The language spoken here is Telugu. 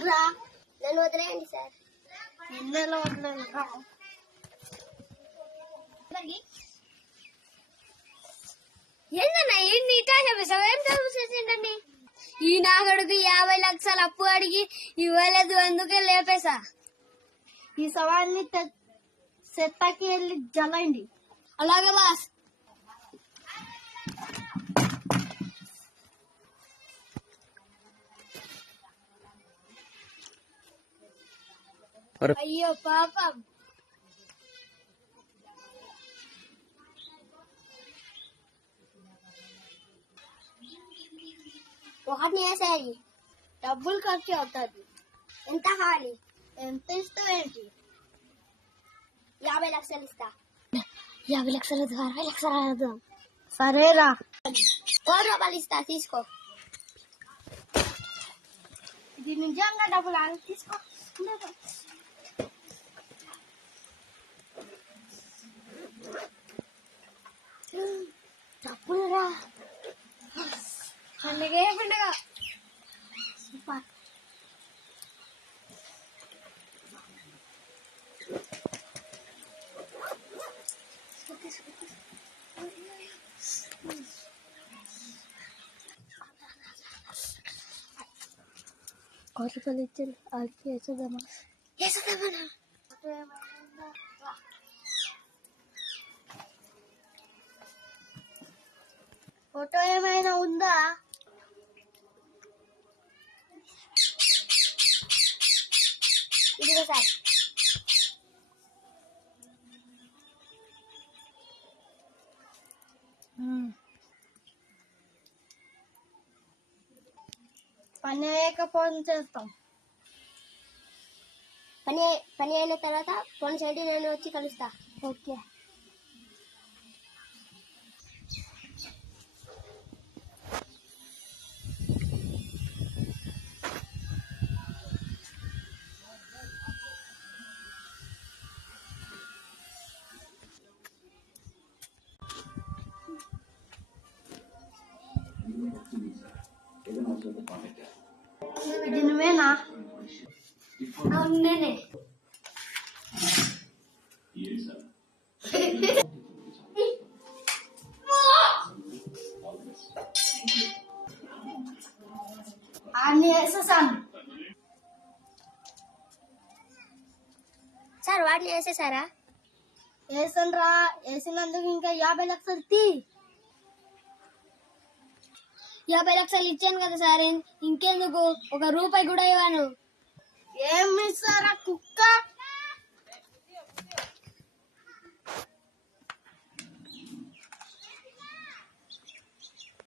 వదలరా. నన్ను వదిలేయండి సార్. నిన్నెలా వదలరా? ఏందన్నా ఏంటి ఇటా చెప్పేసావు? ఏం తప్పు చేసిండండి? ఈ నాగడికి 50 లక్షలు అప్పు అడిగి ఇవ్వలేదు, అందుకే లేపేసా. ఈ సవాల్ని చెత్తకి వెళ్ళి జలండి. అలాగే బాస్. అయ్యో పాపం. వాటిని వేసేయాలి, డబ్బులు ఖర్చు అవుతుంది. ఎంత కావాలి? ఎంత ఇస్తావు ఏంటి? 50 లక్షలు ఇస్తా. 50 లక్షలు 60 లక్షలు. సరేరా. 100 రూపాయలు ఇస్తా, తీసుకో. ఇది నిజంగా డబ్బులు, తీసుకో. డబ్బులురా. పండుగే పండుగ. రూపాయలు ఇచ్చారు, ఆడికి వేసేద్దామా? ఫోటో ఏమైనా ఉందా? ఇదిగో సార్. పని అయ్యాక ఫోన్ చేస్తాం. పని అయిన తర్వాత ఫోన్ చేయండి, నేను వచ్చి కలుస్తా. ఓకే. ఇది నువ్వేనా? అవును నేనే. అన్ని వేసేసాను సార్. వాటిని వేసేసారా? వేసాను రా. వేసినందుకు ఇంకా 50 లక్షలు తీ. 50 లక్షలు ఇచ్చాను కదా సార్, ఇంకెందుకు? 1 రూపాయి కూడా ఇవ్వను. ఏం ఇస్తారా?